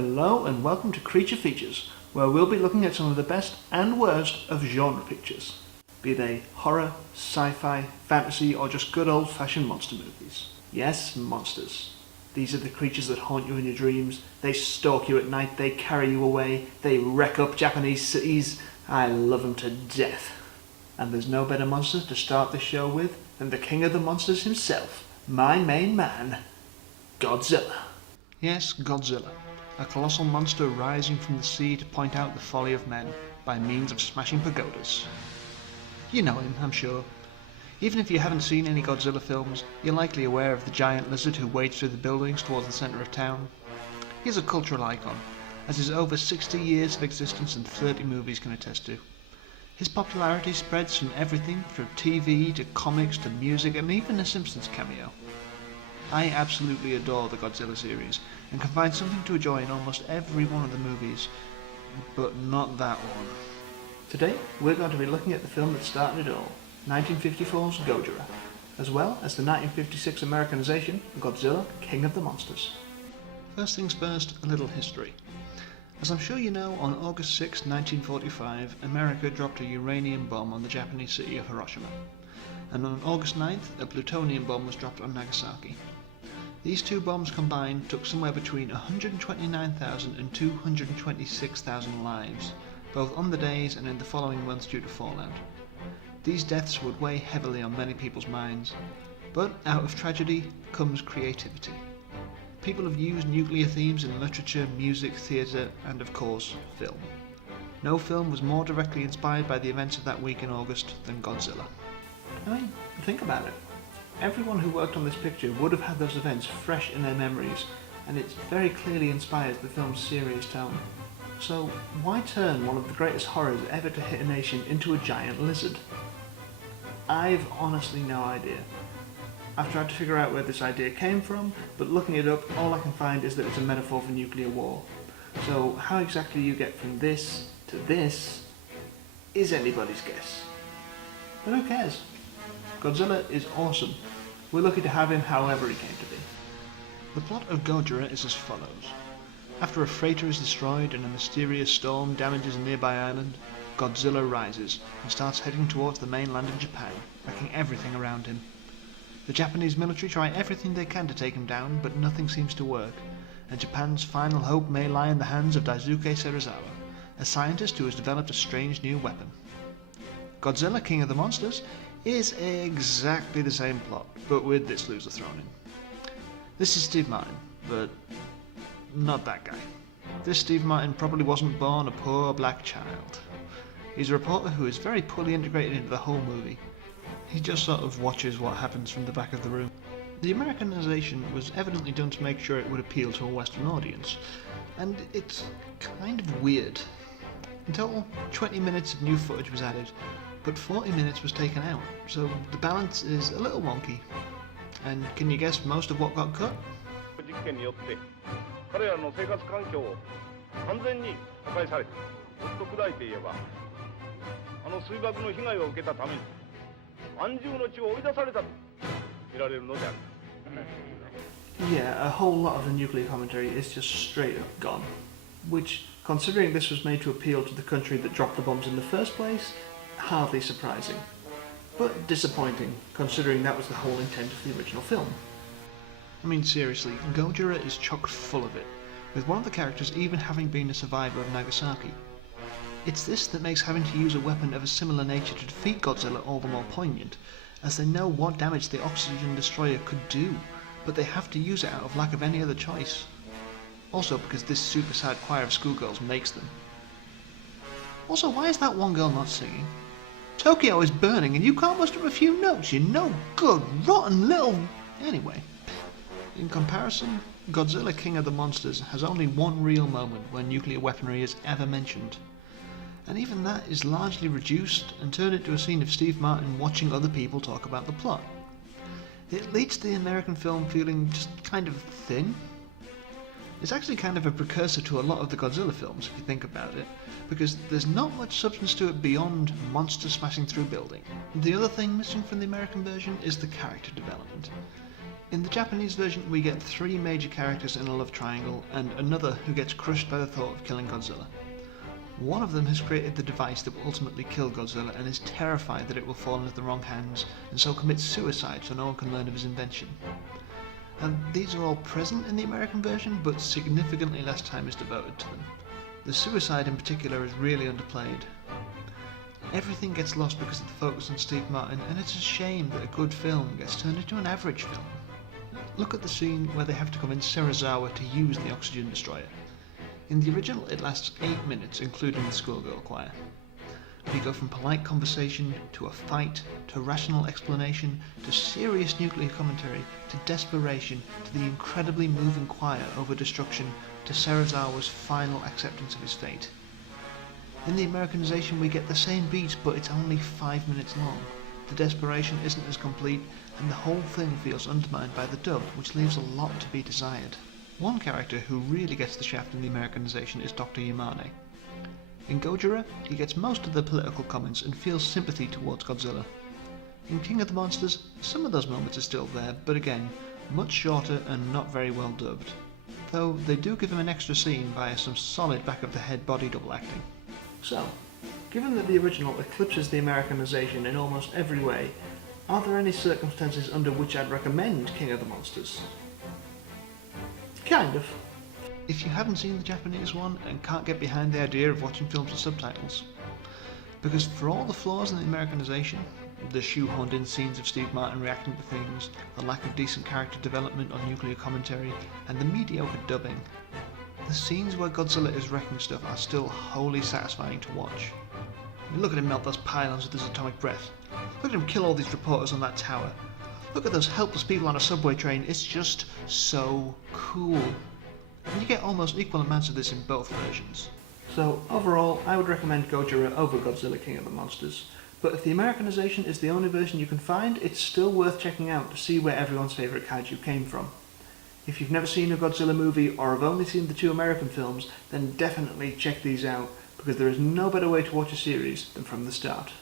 Hello and welcome to Creature Features, where we'll be looking at some of the best and worst of genre pictures, be they horror, sci-fi, fantasy, or just good old-fashioned monster movies. Yes, monsters. These are the creatures that haunt you in your dreams, they stalk you at night, they carry you away, they wreck up Japanese cities. I love them to death. And there's no better monster to start this show with than the king of the monsters himself, my main man, Godzilla. Yes, Godzilla. A colossal monster rising from the sea to point out the folly of men by means of smashing pagodas. You know him, I'm sure. Even if you haven't seen any Godzilla films, you're likely aware of the giant lizard who wades through the buildings towards the centre of town. He's a cultural icon, as his over 60 years of existence and 30 movies can attest to. His popularity spreads from everything from TV to comics to music and even a Simpsons cameo. I absolutely adore the Godzilla series, and can find something to enjoy in almost every one of the movies, but not that one. Today, we're going to be looking at the film that started it all, 1954's Gojira, as well as the 1956 Americanisation, Godzilla, King of the Monsters. First things first, a little history. As I'm sure you know, on August 6, 1945, America dropped a uranium bomb on the Japanese city of Hiroshima, and on August 9th, a plutonium bomb was dropped on Nagasaki. These two bombs combined took somewhere between 129,000 and 226,000 lives, both on the days and in the following months due to fallout. These deaths would weigh heavily on many people's minds, but out of tragedy comes creativity. People have used nuclear themes in literature, music, theatre, and of course, film. No film was more directly inspired by the events of that week in August than Godzilla. I mean, think about it. Everyone who worked on this picture would have had those events fresh in their memories, and it very clearly inspires the film's serious tone. So why turn one of the greatest horrors ever to hit a nation into a giant lizard? I've honestly no idea. I've tried to figure out where this idea came from, but looking it up, all I can find is that it's a metaphor for nuclear war. So how exactly you get from this to this is anybody's guess. But who cares? Godzilla is awesome. We're lucky to have him however he came to be. The plot of Gojira is as follows. After a freighter is destroyed and a mysterious storm damages a nearby island, Godzilla rises and starts heading towards the mainland of Japan, wrecking everything around him. The Japanese military try everything they can to take him down, but nothing seems to work, and Japan's final hope may lie in the hands of Daisuke Serizawa, a scientist who has developed a strange new weapon. Godzilla, King of the Monsters, is exactly the same plot, but with this loser thrown in. This is Steve Martin, but not that guy. This Steve Martin probably wasn't born a poor black child. He's a reporter who is very poorly integrated into the whole movie. He just sort of watches what happens from the back of the room. The Americanisation was evidently done to make sure it would appeal to a Western audience, and it's kind of weird. In total, 20 minutes of new footage was added, but 40 minutes was taken out, so the balance is a little wonky. And can you guess most of what got cut? Yeah, a whole lot of the nuclear commentary is just straight up gone, which, considering this was made to appeal to the country that dropped the bombs in the first place, hardly surprising. But disappointing, considering that was the whole intent of the original film. I mean seriously, Gojira is chock full of it, with one of the characters even having been a survivor of Nagasaki. It's this that makes having to use a weapon of a similar nature to defeat Godzilla all the more poignant, as they know what damage the oxygen destroyer could do, but they have to use it out of lack of any other choice. Also because this super sad choir of schoolgirls makes them. Also, why is that one girl not singing? Tokyo is burning and you can't muster a few notes, you no good, rotten little... Anyway, in comparison, Godzilla, King of the Monsters has only one real moment where nuclear weaponry is ever mentioned. and even that is largely reduced and turned into a scene of Steve Martin watching other people talk about the plot. It leads to the American film feeling just kind of thin. It's actually kind of a precursor to a lot of the Godzilla films, if you think about it, because there's not much substance to it beyond monsters smashing through buildings. The other thing missing from the American version is the character development. In the Japanese version, we get 3 major characters in a love triangle, and another who gets crushed by the thought of killing Godzilla. One of them has created the device that will ultimately kill Godzilla and is terrified that it will fall into the wrong hands, and so commits suicide so no one can learn of his invention. And these are all present in the American version, but significantly less time is devoted to them. The suicide in particular is really underplayed. Everything gets lost because of the focus on Steve Martin, and it's a shame that a good film gets turned into an average film. Look at the scene where they have to come in Serizawa to use the oxygen destroyer. In the original, it lasts 8 minutes, including the schoolgirl choir. We go from polite conversation, to a fight, to rational explanation, to serious nuclear commentary, to desperation, to the incredibly moving choir over destruction, to Serizawa's final acceptance of his fate. In the Americanization, we get the same beat, but it's only 5 minutes long. The desperation isn't as complete, and the whole thing feels undermined by the dub, which leaves a lot to be desired. One character who really gets the shaft in the Americanization is Dr. Imani. In Gojira, he gets most of the political comments and feels sympathy towards Godzilla. In King of the Monsters, some of those moments are still there, but again, much shorter and not very well dubbed. Though they do give him an extra scene via some solid back-of-the-head body double acting. So, given that the original eclipses the Americanization in almost every way, are there any circumstances under which I'd recommend King of the Monsters? Kind of. If you haven't seen the Japanese one and can't get behind the idea of watching films with subtitles. Because for all the flaws in the Americanization, the shoehorned in scenes of Steve Martin reacting to things, the lack of decent character development or nuclear commentary, and the mediocre dubbing, the scenes where Godzilla is wrecking stuff are still wholly satisfying to watch. I mean, look at him melt those pylons with his atomic breath. Look at him kill all these reporters on that tower. Look at those helpless people on a subway train. It's just so cool. And you get almost equal amounts of this in both versions. So overall, I would recommend Gojira over Godzilla King of the Monsters. But if the Americanization is the only version you can find, it's still worth checking out to see where everyone's favourite kaiju came from. If you've never seen a Godzilla movie or have only seen the 2 American films, then definitely check these out, because there is no better way to watch a series than from the start.